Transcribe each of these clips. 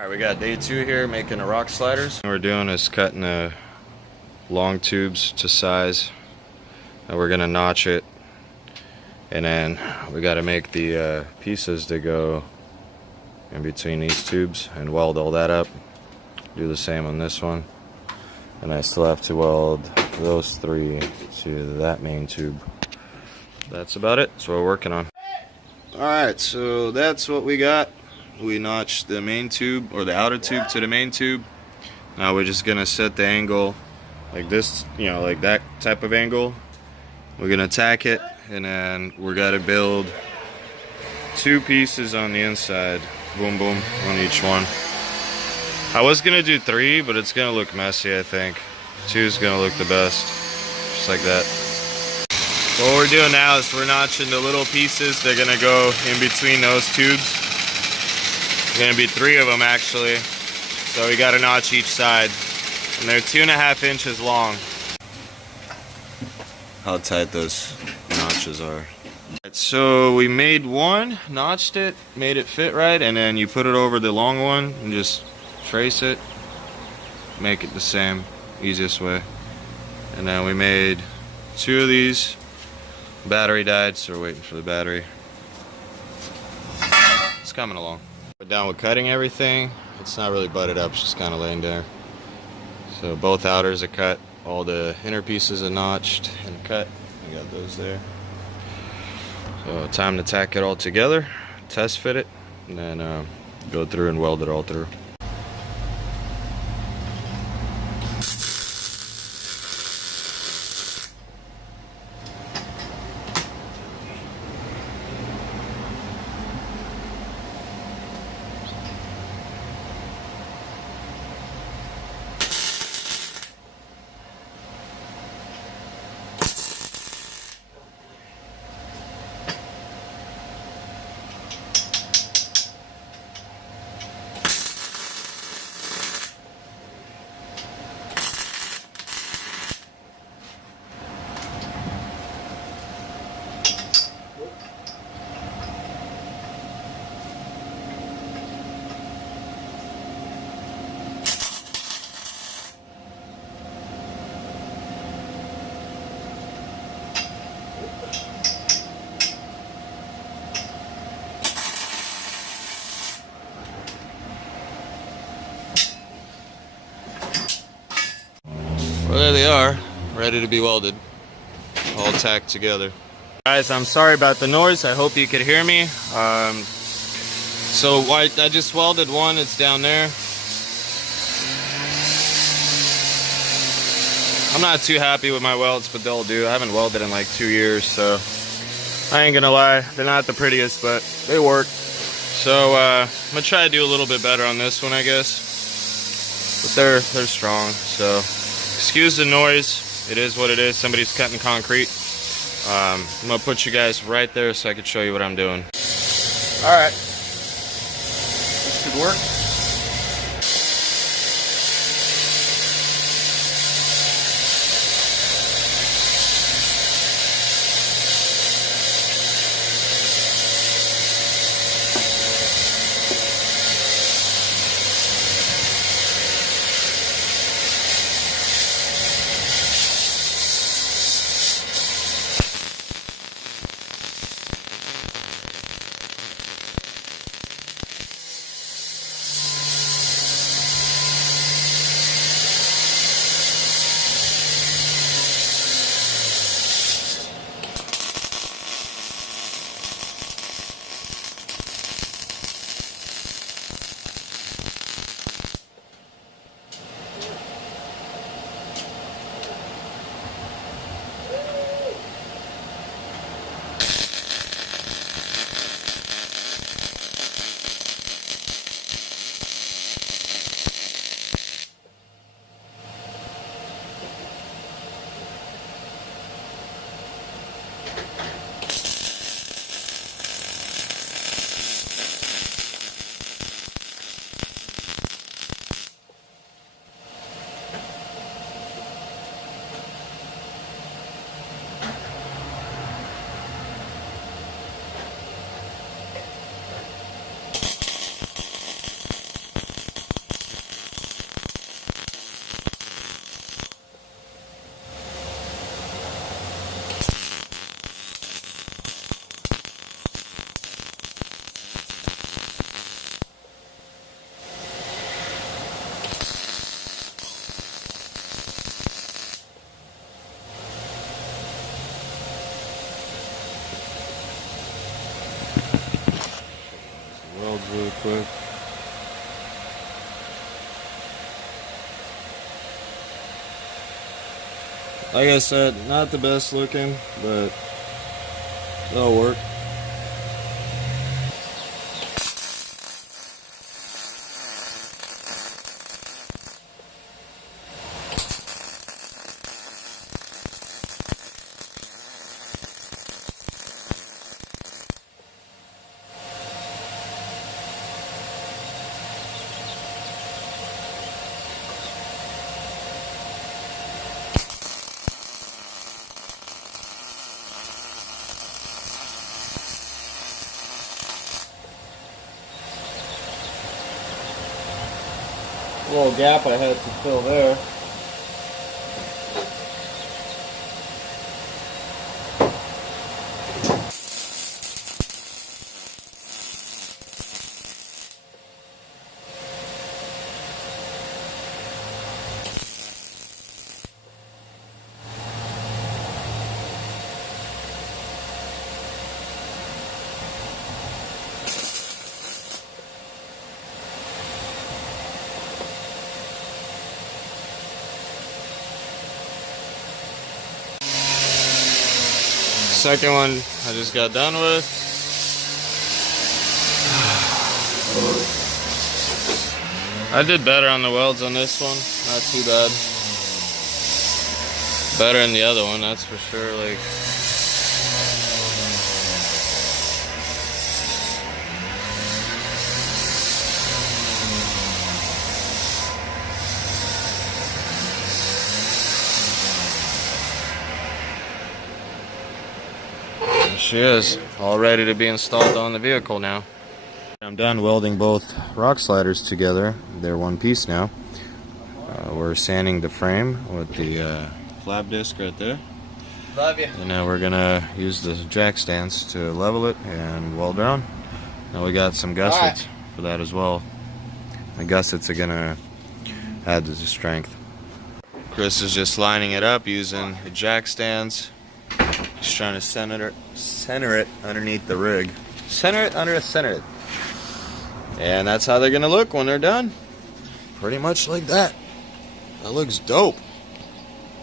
Alright, we got day 2 here making the rock sliders. What we're doing is cutting the long tubes to size, and we're gonna notch it, and then we got to make the pieces that go in between these tubes and weld all that up. Do the same on this one, and I still have to weld those 3 to that main tube. That's about it. That's what we're working on. Alright, so that's what we got. We notched the main tube, or the outer tube, to the main tube. Now we're just gonna set the angle like this, like that type of angle. We're gonna tack it, and then we're gonna build 2 pieces on the inside. Boom, boom, on each one. I was gonna do 3, but it's gonna look messy, I think. 2 is gonna look the best, just like that. What we're doing now is we're notching the little pieces. They're gonna go in between those tubes. There's gonna be 3 of them actually. So we gotta notch each side. And they're 2.5 inches long. How tight those notches are. So we made one, notched it, made it fit right, and then you put it over the long one and just trace it. Make it the same, easiest way. And then we made 2 of these. Battery died, so we're waiting for the battery. It's coming along. We're done with cutting everything. It's not really butted up, it's just kind of laying there. So both outers are cut, all the inner pieces are notched and cut. We got those there. So time to tack it all together, test fit it, and then go through and weld it all through. Well, there they are, ready to be welded, all tacked together. Guys, I'm sorry about the noise. I hope you could hear me. So I just welded one. It's down there. I'm not too happy with my welds, but they'll do. I haven't welded in like 2 years, so I ain't gonna lie. They're not the prettiest, but they work. So I'm gonna try to do a little bit better on this one, I guess. But they're strong, so. Excuse the noise, it is what it is. Somebody's cutting concrete. I'm gonna put you guys right there so I can show you what I'm doing. Alright, this should work. Like I said, not the best looking, but that'll work. Little gap I had to fill there. Second one I just got done with. I did better on the welds on this one, not too bad. Better than the other one, that's for sure. Like, she is all ready to be installed on the vehicle now. I'm done welding both rock sliders together. They're one piece now. We're sanding the frame with the flap disc right there. Love you. And now we're gonna use the jack stands to level it and weld around. Now we got some gussets for that as well. The gussets are gonna add to the strength. Chris is just lining it up using the jack stands. He's trying to center it underneath the rig. Center it. And that's how they're gonna look when they're done. Pretty much like that. That looks dope.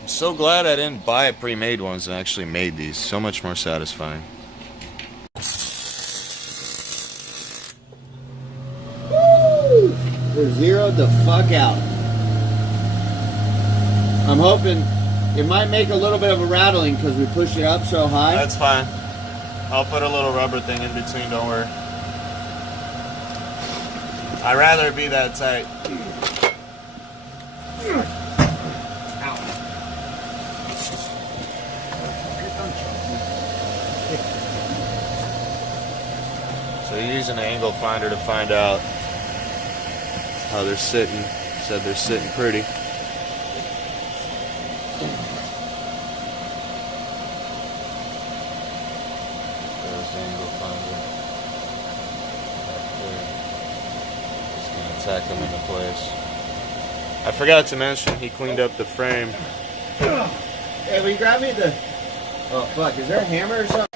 I'm so glad I didn't buy pre-made ones and actually made these. So much more satisfying. Woo! We're zeroed the fuck out. I'm hoping it might make a little bit of a rattling because we pushed it up so high. That's fine. I'll put a little rubber thing in between, don't worry. I'd rather it be that tight. So you're using an angle finder to find out how they're sitting. Said they're sitting pretty. There's the angle finder. Just gonna tack them into place. I forgot to mention he cleaned up the frame. Hey, will you grab me the... Oh, fuck. Is there a hammer or something?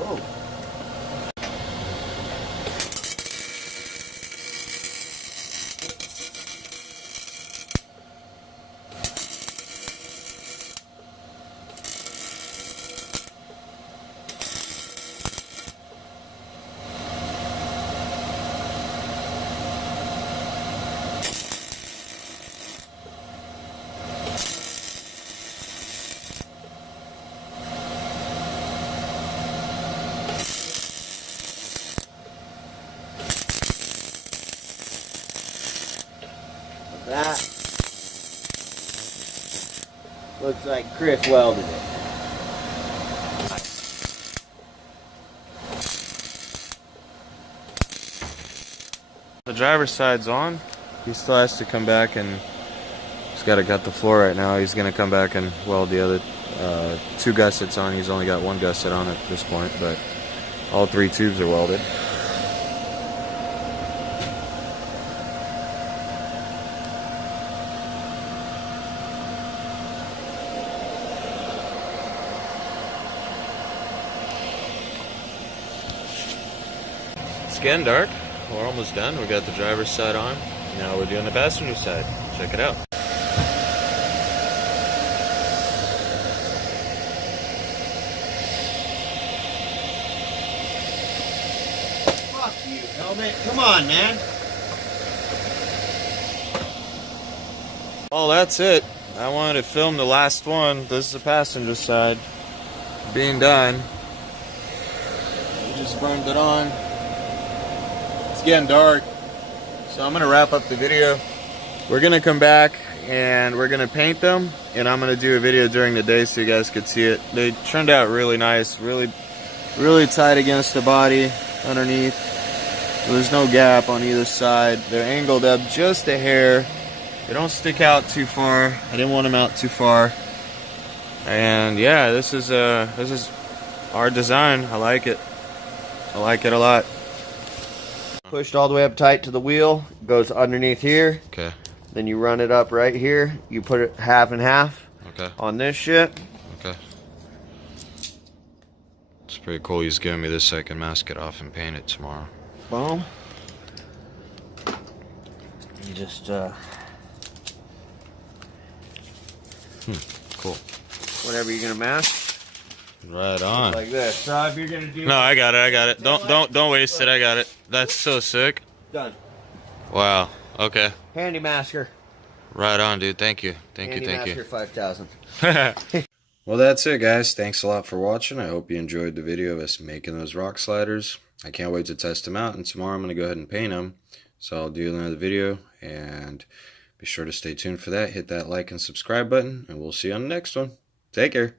Oh. That looks like Chris welded it. The driver's side's on. He still has to come back and he's got to cut the floor right now. He's going to come back and weld the other two gussets on. He's only got one gusset on at this point, but all three tubes are welded. it's getting dark. We're almost done. We got the driver's side on. Now we're doing the passenger side. Check it out. Fuck you, helmet. Come on, man. Oh, that's it. I wanted to film the last one. This is the passenger side being done. We just burned it on. It's getting dark, so I'm gonna wrap up the video. We're gonna come back and we're gonna paint them, and I'm gonna do a video during the day so you guys could see it. They turned out really nice, really tight against the body underneath. There's no gap on either side. They're angled up just a hair. They don't stick out too far. I didn't want them out too far. And yeah, this is our design. I like it. I like it a lot. Pushed all the way up tight to the wheel. Goes underneath here. Okay. Then you run it up right here. You put it half and half. Okay. On this shit. Okay. It's pretty cool. He's giving me this so I can mask it off and paint it tomorrow. Boom. You just Cool. whatever you're gonna mask. Right on. Like this. So if you're gonna do No, I got it. Don't waste it. I got it. That's so sick. done. Wow. Okay. Handy masker. Right on, dude. Thank you. Handy masker 5000. Well, that's it, guys. Thanks a lot for watching. I hope you enjoyed the video of us making those rock sliders. I can't wait to test them out, and tomorrow I'm going to go ahead and paint them. So I'll do another video, and be sure to stay tuned for that. Hit that like and subscribe button, and we'll see you on the next one. Take care.